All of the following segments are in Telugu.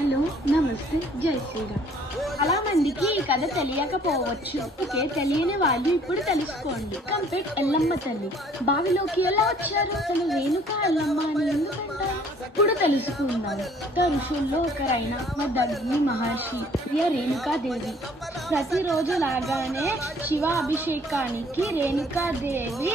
హలో, నమస్తే, జై శ్రీరామ్. చాలా మందికి ఈ కథ తెలియకపోవచ్చు. తెలియని వాళ్ళు ఇప్పుడు తెలుసుకోండి. కంపెట్ ఎల్లమ్మ తల్లి బావిలోకి ఎలా వచ్చారు? అసలు రేణుక ఎల్లమ్మ అని ఎందుకంటారు? ఇప్పుడు తెలుసుకుందాం. ఋషుల్లో ఒకరైన మా దగ్ని మహర్షి రేణుకాదేవి ప్రతిరోజు లాగానే శివ అభిషేకానికి రేణుకాదేవి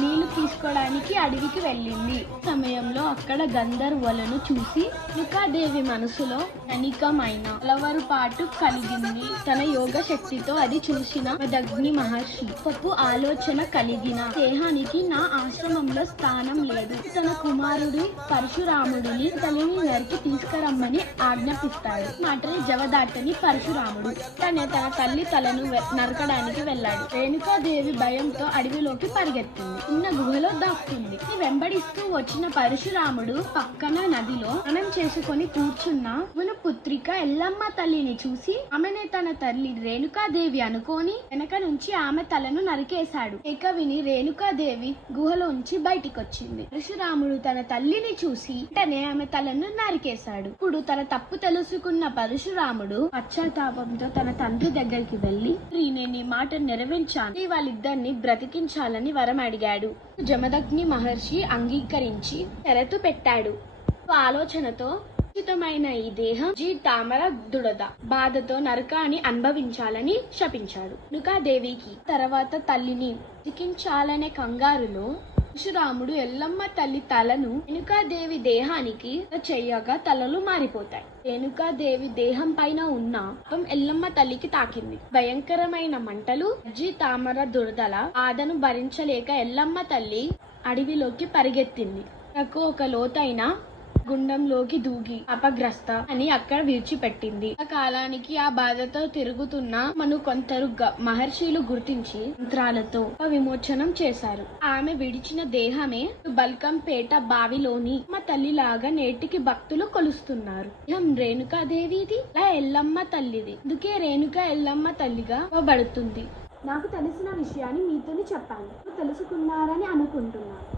నీళ్లు తీసుకోవడానికి అడవికి వెళ్ళింది. సమయంలో అక్కడ గంధర్వులను చూసి రేణుకాదేవి మనసులో క్షణికమైన అలవరుపాటు కలిగింది. తన యోగ శక్తితో అది చూసిన దగ్ని మహర్షి పప్పు ఆలోచన కలిగిన దేహానికి నా ఆశ్రమంలో స్థానం లేదు. తన కుమారుడి పరశురాముడిని తల్లిని నరికి తీసుకురమ్మని ఆజ్ఞాపిస్తాడు. మాటని జవదాటని పరశురాముడు తన తల్లి తలను నరకడానికి వెళ్ళాడు. రేణుకాదేవి భయంతో అడవిలోకి పరిగెత్తింది. చిన్న గుహలో దాక్కుంది. వెంబడిస్తూ వచ్చిన పరశురాముడు పక్కన నదిలో స్నానం చేసుకొని కూర్చున్న మన పుత్రిక ఎల్లమ్మ తల్లిని చూసి ఆమెనే తన తల్లి రేణుకాదేవి అనుకోని వెనక నుంచి ఆమె తలను నరికేశాడు. విని రేణుకాదేవి గుహలోంచి బయటికొచ్చింది. పరశురాముడు తన తల్లిని చూసి వెంటనే ఆమె తలను నరికేశాడు. ఇప్పుడు తన తప్పు తెలుసుకున్న పరశురాముడు పశ్చాత్తాపంతో తన తండ్రి దగ్గరికి వెళ్లి, నేను ఈ మాట నెరవేర్చాను, వాళ్ళిద్దరిని బ్రతికించాలని వరం అడిగాడు. జమదగ్ని మహర్షి అంగీకరించి షరతు పెట్టాడు. ఆలోచనతో ఉచితమైన ఈ దేహం తామర దుడద బాధతో నరకాన్ని అనుభవించాలని శపించాడు. రేణుకాదేవికి తర్వాత తల్లిని బ్రతికించాలనే కంగారులో పరశురాముడు ఎల్లమ్మ తల్లి తలను రేణుకాదేవి దేహానికి చెయ్యగా తలలు మారిపోతాయి. రేణుకాదేవి దేహం పైన ఉన్న ఎల్లమ్మ తల్లికి తాకింది. భయంకరమైన మంటలు తామర దురదల బాధను భరించలేక ఎల్లమ్మ తల్లి అడవిలోకి పరిగెత్తింది. నాకు ఒక లోతైన గుండంలోకి దూకి అపగ్రస్త అని అక్కడ విడిచిపెట్టింది. ఆ కాలానికి ఆ బాధతో తిరుగుతున్న కొందరు మహర్షులు గుర్తించి మంత్రాలతో విమోచనం చేశారు. ఆమె విడిచిన దేహమే బల్కంపేట బావిలోని మా తల్లిలాగా నేటికి భక్తులు కొలుస్తున్నారు. రేణుకాదేవిది ఎల్లమ్మ తల్లిది. అందుకే రేణుక ఎల్లమ్మ తల్లిగా పడుతుంది. నాకు తెలిసిన విషయాన్ని మీతో చెప్పాను, తెలుసుకున్నారని అనుకుంటున్నాను.